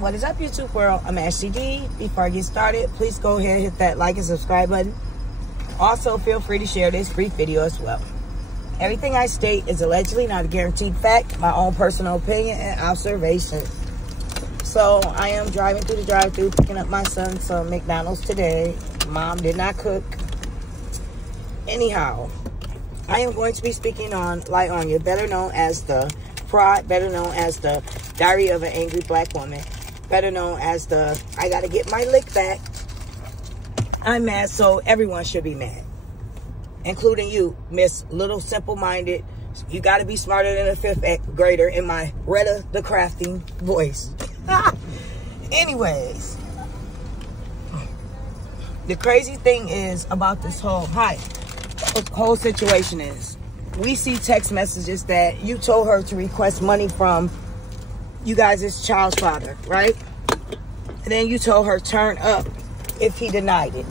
What is up, YouTube world? I'm Ashley D. Before I get started, please go ahead and hit that like and subscribe button. Also, feel free to share this brief video as well. Everything I state is allegedly not a guaranteed fact, my own personal opinion and observation. So, I am driving through the drive-thru, picking up my son some McDonald's today. Mom did not cook. Anyhow, I am going to be speaking on Lieonya, better known as the Fraud, better known as the Diary of an Angry Black Woman, better known as the I gotta get my lick back. I'm mad, so everyone should be mad, including you, Miss Little Simple-Minded. You gotta be smarter than a 5th grader in my Retta the Crafting voice. Anyways, the crazy thing is about this whole situation is we see text messages that you told her to request money from you guys' child's father, right? And then you told her turn up if he denied it.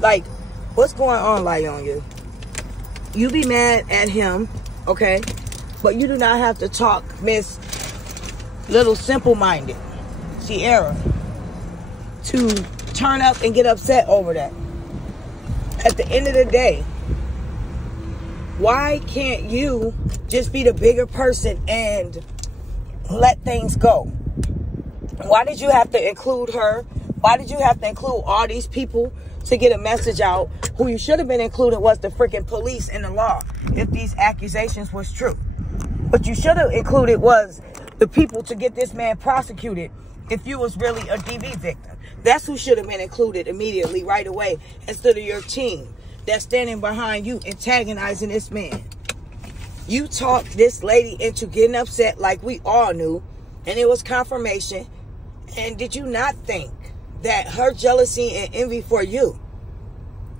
Like, what's going on, Lieonya? You be mad at him, okay? But you do not have to talk Miss Little Simple-Minded, Sierra, to turn up and get upset over that. At the end of the day, why can't you just be the bigger person and let things go? Why did you have to include her? Why did you have to include all these people to get a message out? Who you should have been included was the freaking police and the law, if these accusations was true. What you should have included was the people to get this man prosecuted if you was really a DV victim. That's who should have been included immediately, right away, instead of your team that's standing behind you antagonizing this man. You talked this lady into getting upset like we all knew, and it was confirmation. And did you not think that her jealousy and envy for you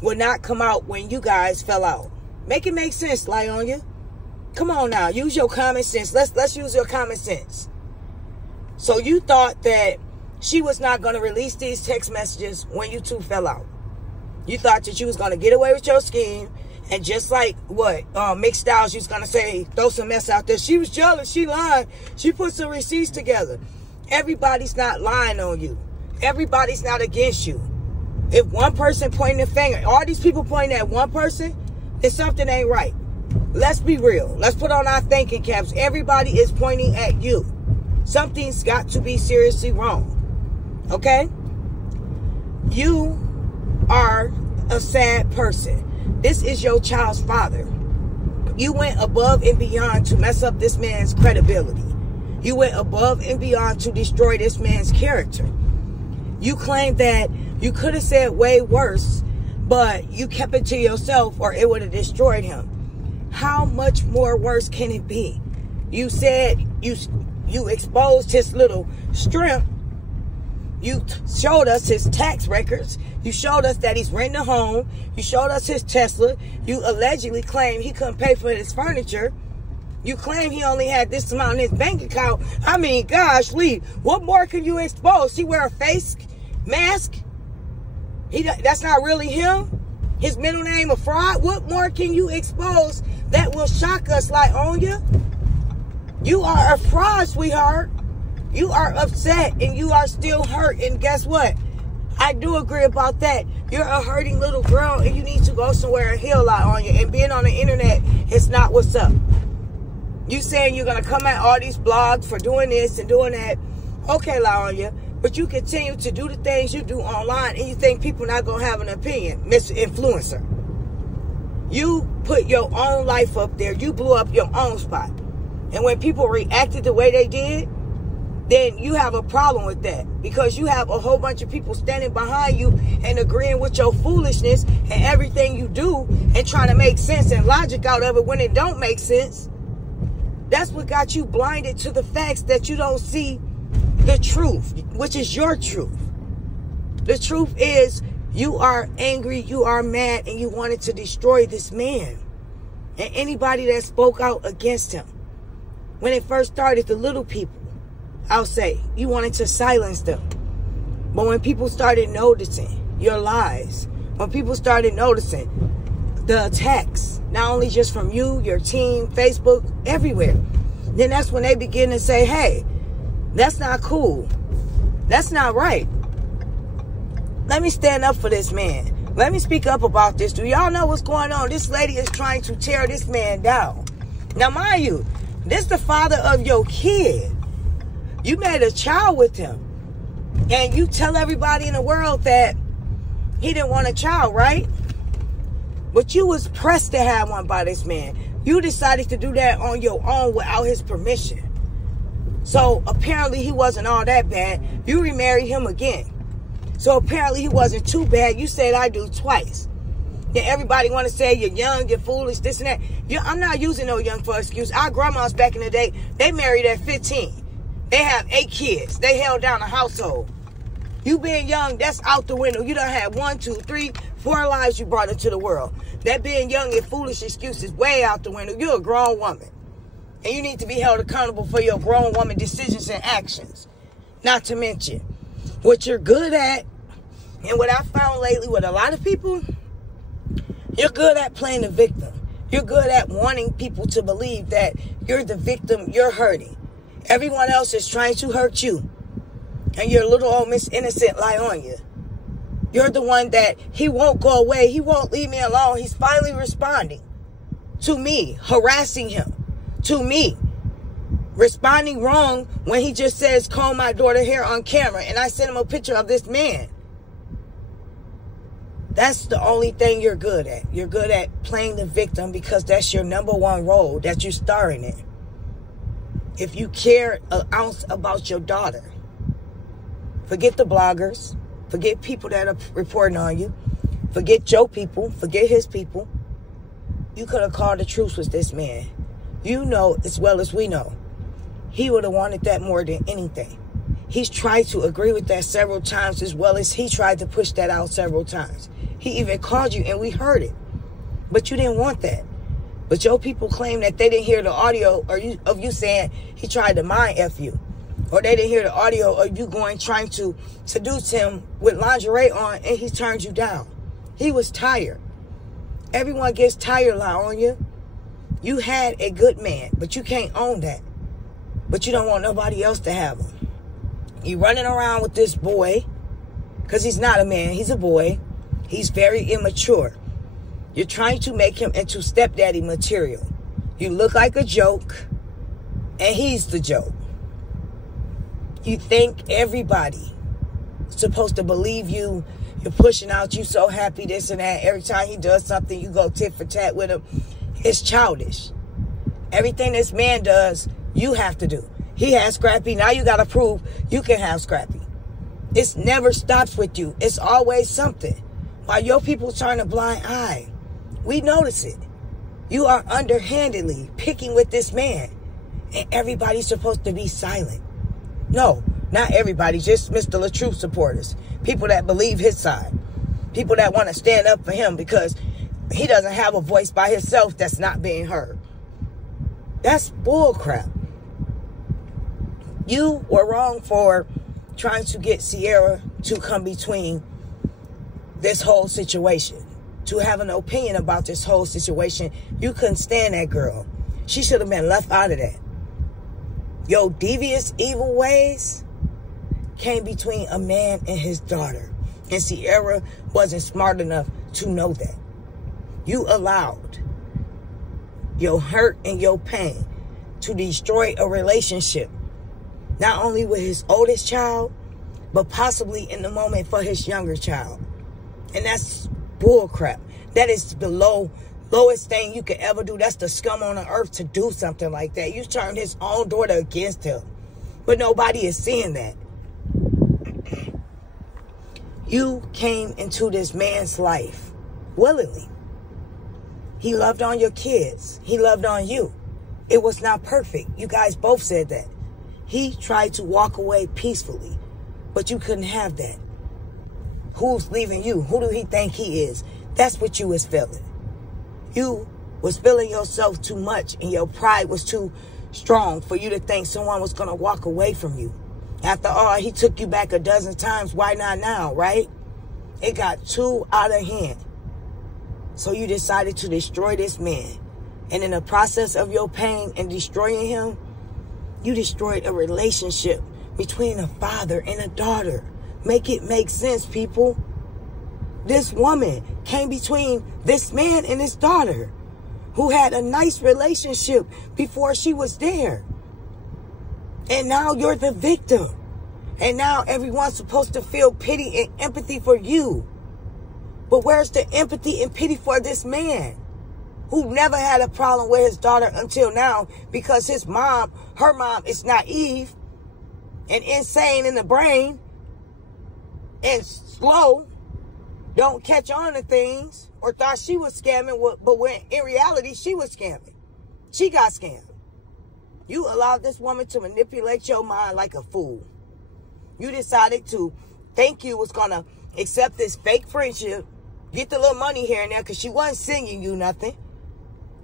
would not come out when you guys fell out? Make it make sense, Lieonya. Come on now, use your common sense. Let's use your common sense. So you thought that she was not going to release these text messages when you two fell out. You thought that you was going to get away with your scheme. And just like what Mixed Styles, you was going to say, throw some mess out there. She was jealous. She lied. She put some receipts together. Everybody's not lying on you. Everybody's not against you. If one person pointing a finger, all these people pointing at one person, then something ain't right. Let's be real. Let's put on our thinking caps. Everybody is pointing at you. Something's got to be seriously wrong. Okay? You are a sad person. This is your child's father. You went above and beyond to mess up this man's credibility. You went above and beyond to destroy this man's character. You claimed that you could have said way worse, but you kept it to yourself or it would have destroyed him. How much more worse can it be? You said you exposed his little strength. You showed us his tax records. You showed us that he's renting a home. You showed us his Tesla. You allegedly claimed he couldn't pay for his furniture. You claim he only had this amount in his bank account. I mean, gosh, Lee, what more can you expose? He wear a face mask? That's not really him? His middle name a fraud? What more can you expose that will shock us, Lieonya? You are a fraud, sweetheart. You are upset and you are still hurt. And guess what? I do agree about that. You're a hurting little girl and you need to go somewhere and heal Lieonya. And being on the internet is not what's up. You saying you're going to come at all these blogs for doing this and doing that. Okay, Lieonya. But you continue to do the things you do online and you think people not going to have an opinion. Mr. Influencer. You put your own life up there. You blew up your own spot. And when people reacted the way they did, then you have a problem with that because you have a whole bunch of people standing behind you and agreeing with your foolishness and everything you do and trying to make sense and logic out of it when it don't make sense. That's what got you blinded to the facts that you don't see the truth, which is your truth. The truth is you are angry, you are mad, and you wanted to destroy this man and anybody that spoke out against him. When it first started, the little people, I'll say, you wanted to silence them. But when people started noticing your lies, when people started noticing the attacks, not only just from you, your team, Facebook, everywhere, then that's when they begin to say, hey, that's not cool. That's not right. Let me stand up for this man. Let me speak up about this. Do y'all know what's going on? This lady is trying to tear this man down. Now, mind you, this the father of your kid. You made a child with him. And you tell everybody in the world that he didn't want a child, right? But you was pressed to have one by this man. You decided to do that on your own without his permission. So apparently he wasn't all that bad. You remarried him again. So apparently he wasn't too bad. You said I do twice. Then everybody want to say you're young, you're foolish, this and that. I'm not using no young for excuse. Our grandmas back in the day, they married at 15. They have 8 kids. They held down a household. You being young, that's out the window. You done had 1, 2, 3, 4 lives you brought into the world. That being young and foolish excuse is way out the window. You're a grown woman. And you need to be held accountable for your grown woman decisions and actions. Not to mention, what you're good at, and what I found lately with a lot of people, you're good at playing the victim. You're good at wanting people to believe that you're the victim, you're hurting. Everyone else is trying to hurt you. And you're little old Miss Innocent Lieonya. You're the one that he won't go away. He won't leave me alone. He's finally responding to me, harassing him, to me, responding wrong when he just says, comb my daughter hair on camera. And I sent him a picture of this man. That's the only thing you're good at. You're good at playing the victim because that's your #1 role that you're starring in. If you care an ounce about your daughter, forget the bloggers. Forget people that are reporting on you. Forget Joe people. Forget his people. You could have called a truce with this man. You know as well as we know. He would have wanted that more than anything. He's tried to agree with that several times as well as he tried to push that out several times. He even called you and we heard it. But you didn't want that. But your people claim that they didn't hear the audio of you saying he tried to mind F you. Or they didn't hear the audio of you trying to seduce him with lingerie on and he turned you down. He was tired. Everyone gets tired, Lieonya. You had a good man, but you can't own that. But you don't want nobody else to have him. You running around with this boy, because he's not a man, he's a boy. He's very immature. You're trying to make him into stepdaddy material. You look like a joke, and he's the joke. You think everybody is supposed to believe you. You're pushing out, you so happy, this and that. Every time he does something, you go tit for tat with him. It's childish. Everything this man does, you have to do. He has Scrappy. Now you got to prove you can have Scrappy. It's never stops with you. It's always something. While your people turn a blind eye, we notice it. You are underhandedly picking with this man. And everybody's supposed to be silent. No, not everybody. Just Mr. LaTruth supporters. People that believe his side. People that want to stand up for him because he doesn't have a voice by himself that's not being heard. That's bullcrap. You were wrong for trying to get Sierra to come between this whole situation, to have an opinion about this whole situation. You couldn't stand that girl. She should have been left out of that. Your devious, evil ways came between a man and his daughter. And Sierra wasn't smart enough to know that. You allowed your hurt and your pain to destroy a relationship, not only with his oldest child, but possibly in the moment for his younger child. And that's bullcrap. That is the lowest thing you could ever do. That's the scum on the earth to do something like that. You turned his own daughter against him. But nobody is seeing that. You came into this man's life willingly. He loved on your kids. He loved on you. It was not perfect. You guys both said that. He tried to walk away peacefully, but you couldn't have that. Who's leaving you? Who do he think he is? That's what you was feeling. You was feeling yourself too much, and your pride was too strong for you to think someone was going to walk away from you. After all, he took you back a dozen times. Why not now, right? It got too out of hand. So you decided to destroy this man. And in the process of your pain and destroying him, you destroyed a relationship between a father and a daughter. Make it make sense, people. This woman came between this man and his daughter, who had a nice relationship before she was there. And now you're the victim. And now everyone's supposed to feel pity and empathy for you. But where's the empathy and pity for this man who never had a problem with his daughter until now, because her mom is naive and insane in the brain and slow, don't catch on to things, or thought she was scamming, but when in reality she was scamming. She got scammed. You allowed this woman to manipulate your mind like a fool. You decided to think you was going to accept this fake friendship, get the little money here and there, because she wasn't sending you nothing.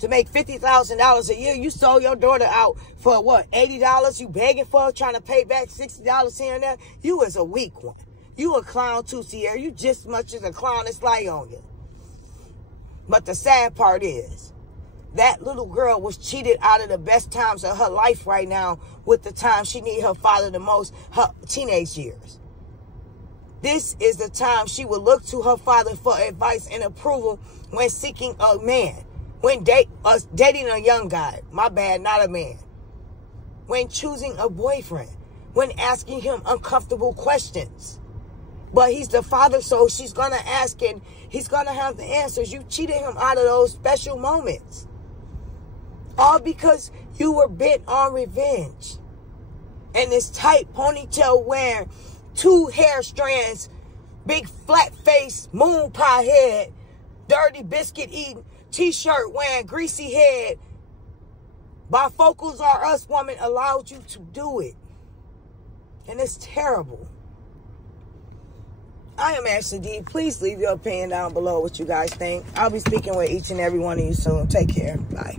To make $50,000 a year, you sold your daughter out for what, $80? You begging for her, trying to pay back $60 here and there. You was a weak one. You a clown too, Sierra. You just as much as a clown as Lieonya. But the sad part is, that little girl was cheated out of the best times of her life right now with the time she need her father the most, her teenage years. This is the time she would look to her father for advice and approval when seeking a man. When dating a young guy, my bad, not a man. When choosing a boyfriend. When asking him uncomfortable questions. But he's the father, so she's going to ask and he's going to have the answers. You cheated him out of those special moments. All because you were bent on revenge. And this tight ponytail wearing, 2 hair strands, big flat face, moon pie head, dirty biscuit eating, t-shirt wearing, greasy head. Bifocals are us woman allowed you to do it. And it's terrible. I am Ashley D. Please leave your opinion down below what you guys think. I'll be speaking with each and every one of you soon. Take care. Bye.